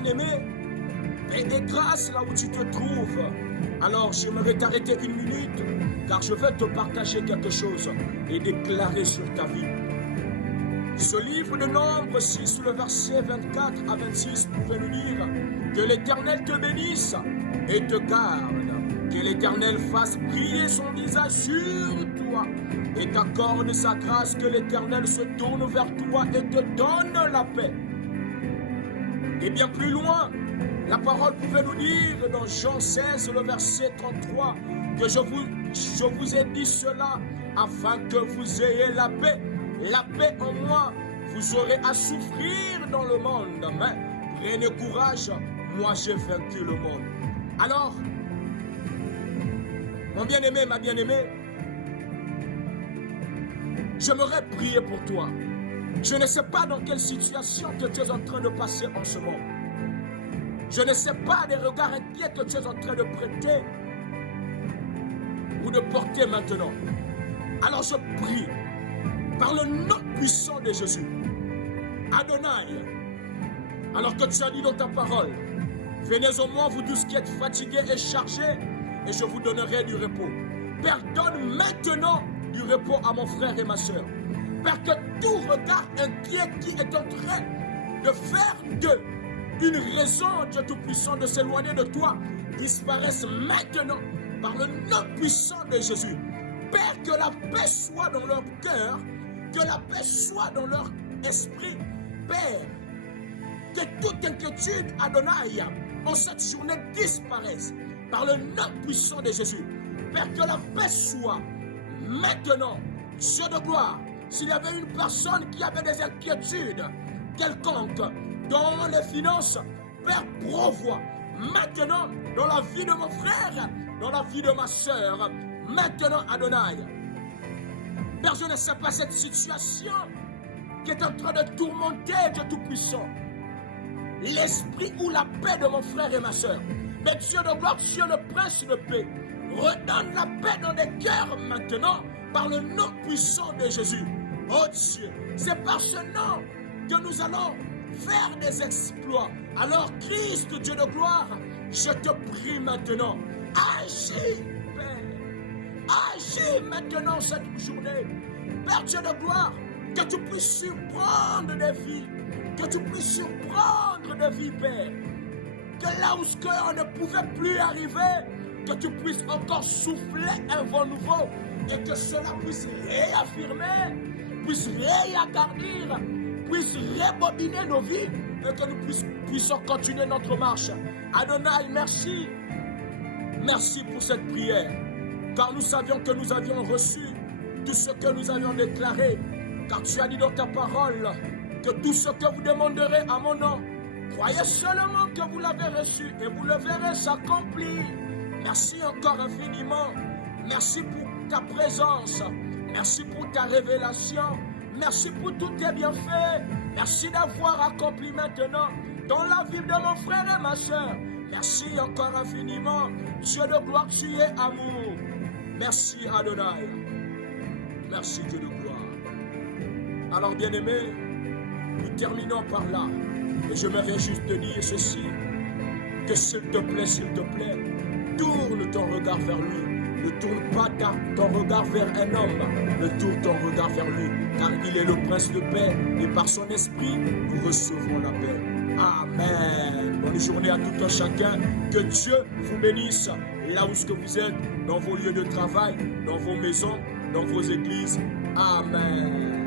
bien-aimé, et des grâces là où tu te trouves. Alors j'aimerais t'arrêter une minute, car je vais te partager quelque chose et déclarer sur ta vie. Ce livre de Nombre 6, le verset 24 à 26, pouvait nous dire que l'Éternel te bénisse et te garde, que l'Éternel fasse briller son visage sur toi et t'accorde sa grâce, que l'Éternel se tourne vers toi et te donne la paix. Et bien plus loin, la parole pouvait nous dire dans Jean 16, le verset 33, que je vous ai dit cela afin que vous ayez la paix. La paix en moi, vous aurez à souffrir dans le monde, mais prenez courage, moi j'ai vaincu le monde. Alors, mon bien-aimé, ma bien-aimée, j'aimerais prier pour toi. Je ne sais pas dans quelle situation que tu es en train de passer en ce moment. Je ne sais pas des regards inquiets que tu es en train de prêter ou de porter maintenant. Alors je prie, par le nom puissant de Jésus, Adonai, alors que tu as dit dans ta parole, venez au moi, vous tous qui êtes fatigués et chargés, et je vous donnerai du repos. Père, donne maintenant du repos à mon frère et ma soeur. Père, que tout regard inquiet qui est en train de faire d'eux une raison, Dieu Tout-Puissant, de s'éloigner de toi, disparaisse maintenant par le nom puissant de Jésus. Père, que la paix soit dans leur cœur, que la paix soit dans leur esprit. Père, que toute inquiétude, Adonai, en cette journée disparaisse par le nom puissant de Jésus. Père, que la paix soit maintenant, Dieu de gloire. S'il y avait une personne qui avait des inquiétudes quelconques dans les finances, Père, pourvois maintenant dans la vie de mon frère, dans la vie de ma soeur, maintenant, Adonai. Père, je ne sais pas cette situation qui est en train de tourmenter Dieu Tout-Puissant, l'esprit ou la paix de mon frère et ma soeur. Mais Dieu de gloire, Dieu le prince de paix, redonne la paix dans les cœurs maintenant par le nom puissant de Jésus. Oh Dieu, c'est par ce nom que nous allons faire des exploits. Alors Christ, Dieu de gloire, je te prie maintenant, agis, Père, agis maintenant cette journée. Père Dieu de gloire, que tu puisses surprendre des vies, que tu puisses surprendre des vies, Père. Que là où ce qu'on ne pouvait plus arriver, que tu puisses encore souffler un vent nouveau et que cela puisse réaffirmer, puisse réagrandir, puisse rebobiner nos vies et que nous puissions continuer notre marche. Adonai, merci. Merci pour cette prière, car nous savions que nous avions reçu tout ce que nous avions déclaré, car tu as dit dans ta parole que tout ce que vous demanderez à mon nom, croyez seulement que vous l'avez reçu et vous le verrez s'accomplir. Merci encore infiniment. Merci pour ta présence. Merci pour ta révélation. Merci pour tous tes bienfaits. Merci d'avoir accompli maintenant dans la vie de mon frère et ma soeur. Merci encore infiniment. Dieu de gloire, tu es amour. Merci Adonai. Merci Dieu de gloire. Alors bien-aimés, nous terminons par là. Et j'aimerais juste te dire ceci, que s'il te plaît, tourne ton regard vers lui. Ne tourne pas ton regard vers un homme, ne tourne ton regard vers lui, car il est le prince de paix, et par son esprit, nous recevrons la paix. Amen. Bonne journée à tout un chacun. Que Dieu vous bénisse là où vous êtes, dans vos lieux de travail, dans vos maisons, dans vos églises. Amen.